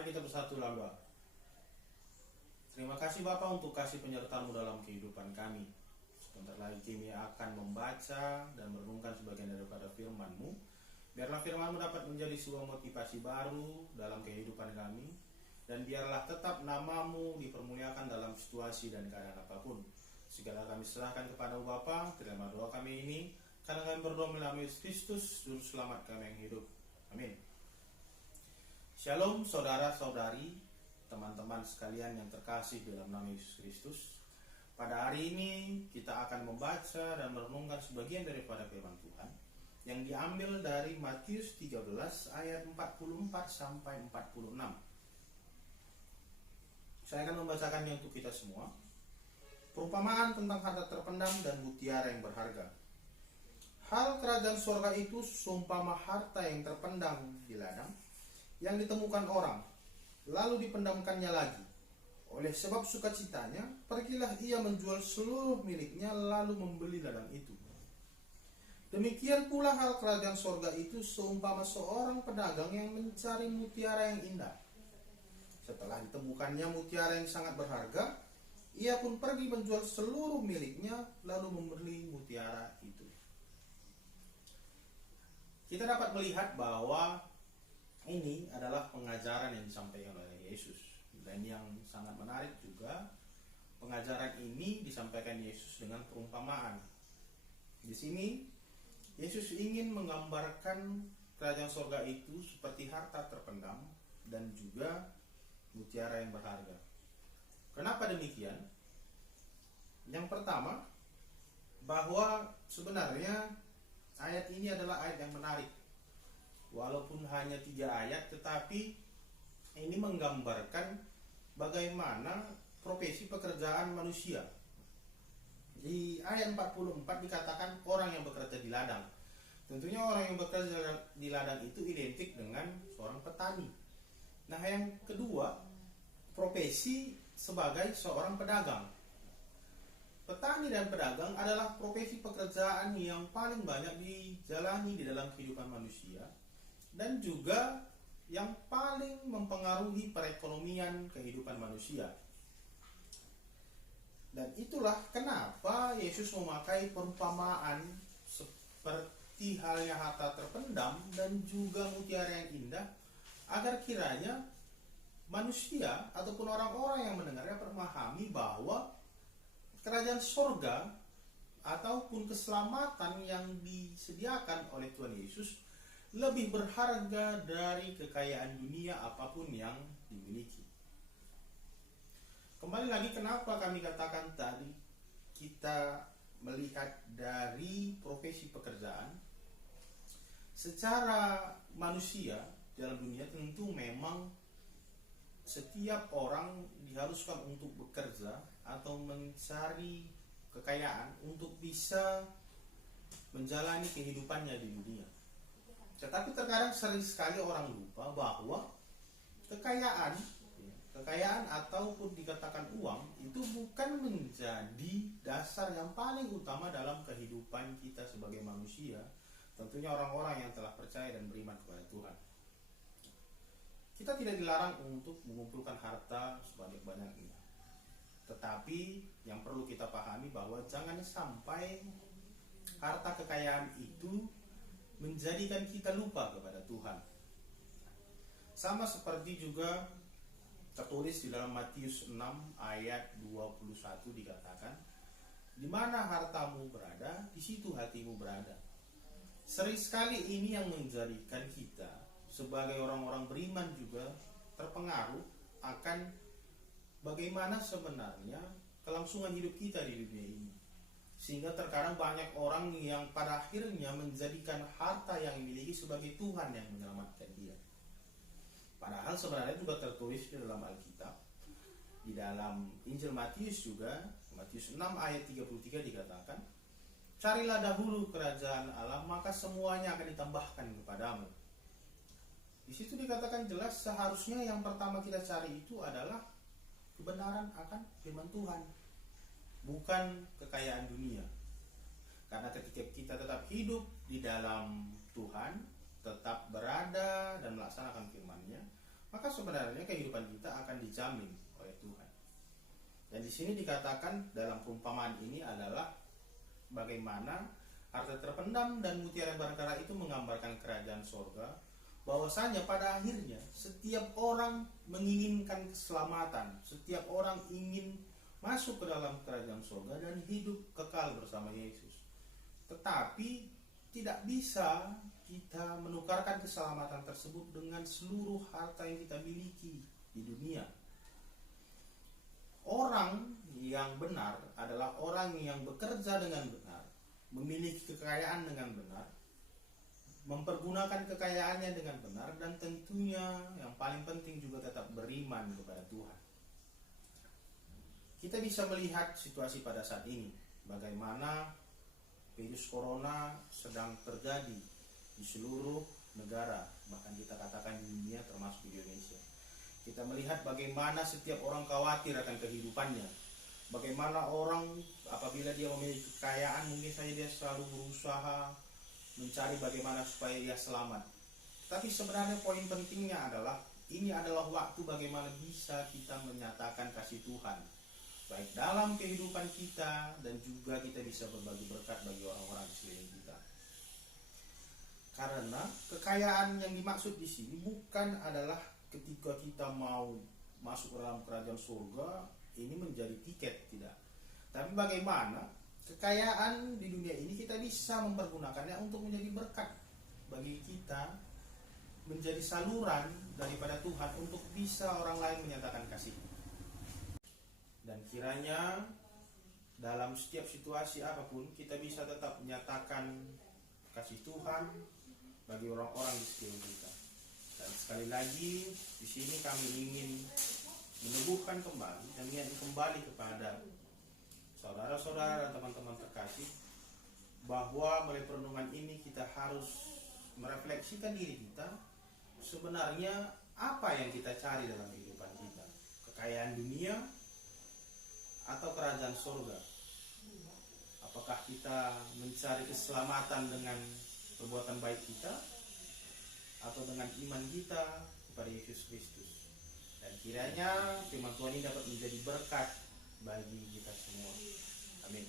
Mari kita bersatu dalam doa. Terima kasih Bapa untuk kasih penyertaan-Mu dalam kehidupan kami. Sebentar lagi kami akan membaca dan merenungkan sebagian daripada firman-Mu. Biarlah firman-Mu dapat menjadi sebuah motivasi baru dalam kehidupan kami. Dan biarlah tetap nama-Mu dipermuliakan dalam situasi dan keadaan apapun. Segala kami serahkan kepada-Mu Bapa. Terima doa kami ini, karena kami berdoa melalui Yesus Kristus, Juru Selamat kami yang hidup. Amin. Shalom saudara-saudari, teman-teman sekalian yang terkasih dalam nama Yesus Kristus. Pada hari ini kita akan membaca dan merenungkan sebagian daripada firman Tuhan yang diambil dari Matius 13 ayat 44 sampai 46. Saya akan membacakannya untuk kita semua. Perumpamaan tentang harta terpendam dan mutiara yang berharga. Hal kerajaan surga itu seumpama harta yang terpendam di ladang, yang ditemukan orang, lalu dipendamkannya lagi. Oleh sebab sukacitanya, pergilah ia menjual seluruh miliknya, lalu membeli ladang itu. Demikian pula hal kerajaan sorga itu seumpama seorang pedagang yang mencari mutiara yang indah. Setelah ditemukannya mutiara yang sangat berharga, ia pun pergi menjual seluruh miliknya, lalu membeli mutiara itu. Kita dapat melihat bahwa ini adalah pengajaran yang disampaikan oleh Yesus. Dan yang sangat menarik juga, pengajaran ini disampaikan Yesus dengan perumpamaan. Di sini, Yesus ingin menggambarkan kerajaan surga itu seperti harta terpendam dan juga mutiara yang berharga. Kenapa demikian? Yang pertama, bahwa sebenarnya ayat ini adalah ayat yang menarik. Walaupun hanya 3 ayat, tetapi ini menggambarkan bagaimana profesi pekerjaan manusia. Di ayat 44 dikatakan orang yang bekerja di ladang. Tentunya orang yang bekerja di ladang itu identik dengan seorang petani. Nah, yang kedua, profesi sebagai seorang pedagang. Petani dan pedagang adalah profesi pekerjaan yang paling banyak dijalani di dalam kehidupan manusia, dan juga yang paling mempengaruhi perekonomian kehidupan manusia. Dan itulah kenapa Yesus memakai perumpamaan seperti halnya harta terpendam dan juga mutiara yang indah, agar kiranya manusia ataupun orang-orang yang mendengarnya memahami bahwa kerajaan surga ataupun keselamatan yang disediakan oleh Tuhan Yesus lebih berharga dari kekayaan dunia apapun yang dimiliki. Kembali lagi, kenapa kami katakan tadi kita melihat dari profesi pekerjaan. Secara manusia dalam dunia tentu memang setiap orang diharuskan untuk bekerja atau mencari kekayaan untuk bisa menjalani kehidupannya di dunia. Tetapi terkadang sering sekali orang lupa bahwa kekayaan ataupun dikatakan uang itu bukan menjadi dasar yang paling utama dalam kehidupan kita sebagai manusia. Tentunya orang-orang yang telah percaya dan beriman kepada Tuhan. Kita tidak dilarang untuk mengumpulkan harta sebanyak-banyaknya. Tetapi yang perlu kita pahami bahwa jangan sampai harta kekayaan itu menjadikan kita lupa kepada Tuhan. Sama seperti juga tertulis di dalam Matius 6 ayat 21 dikatakan, di mana hartamu berada, di situ hatimu berada. Sering sekali ini yang menjadikan kita sebagai orang-orang beriman juga terpengaruh akan bagaimana sebenarnya kelangsungan hidup kita di dunia ini. Sehingga terkadang banyak orang yang pada akhirnya menjadikan harta yang dimiliki sebagai Tuhan yang menyelamatkan dia. Padahal sebenarnya juga tertulis di dalam Alkitab. Di dalam Injil Matius juga, Matius 6 ayat 33 dikatakan, carilah dahulu kerajaan Allah, maka semuanya akan ditambahkan kepadamu. Di situ dikatakan jelas seharusnya yang pertama kita cari itu adalah kebenaran akan firman Tuhan, bukan kekayaan dunia. Karena ketika kita tetap hidup di dalam Tuhan, tetap berada dan melaksanakan firman-Nya, maka sebenarnya kehidupan kita akan dijamin oleh Tuhan. Dan di sini dikatakan dalam perumpamaan ini adalah bagaimana harta terpendam dan mutiara berkara itu menggambarkan kerajaan sorga, bahwasanya pada akhirnya setiap orang menginginkan keselamatan, setiap orang ingin masuk ke dalam kerajaan sorga dan hidup kekal bersama Yesus. Tetapi tidak bisa kita menukarkan keselamatan tersebut dengan seluruh harta yang kita miliki di dunia. Orang yang benar adalah orang yang bekerja dengan benar, memiliki kekayaan dengan benar, mempergunakan kekayaannya dengan benar, dan tentunya yang paling penting juga tetap beriman kepada Tuhan. Kita bisa melihat situasi pada saat ini, bagaimana virus corona sedang terjadi di seluruh negara, bahkan kita katakan di dunia termasuk di Indonesia. Kita melihat bagaimana setiap orang khawatir akan kehidupannya. Bagaimana orang apabila dia memiliki kekayaan, mungkin saja dia selalu berusaha mencari bagaimana supaya dia selamat. Tapi sebenarnya poin pentingnya adalah ini adalah waktu bagaimana bisa kita menyatakan kasih Tuhan, baik dalam kehidupan kita dan juga kita bisa berbagi berkat bagi orang-orang di sekeliling kita. Karena kekayaan yang dimaksud di sini bukan adalah ketika kita mau masuk ke dalam kerajaan surga ini menjadi tiket, tidak. Tapi bagaimana kekayaan di dunia ini kita bisa mempergunakannya untuk menjadi berkat bagi kita, menjadi saluran daripada Tuhan untuk bisa orang lain menyatakan kasih. Dan kiranya dalam setiap situasi apapun kita bisa tetap menyatakan kasih Tuhan bagi orang-orang di sekeliling kita. Dan sekali lagi di sini kami ingin meneguhkan kembali dan mengingatkan kembali kepada saudara-saudara dan teman-teman terkasih bahwa melalui perenungan ini kita harus merefleksikan diri kita, sebenarnya apa yang kita cari dalam kehidupan kita, kekayaan dunia atau kerajaan surga. Apakah kita mencari keselamatan dengan perbuatan baik kita atau dengan iman kita kepada Yesus Kristus. Dan kiranya firman Tuhan ini dapat menjadi berkat bagi kita semua. Amin.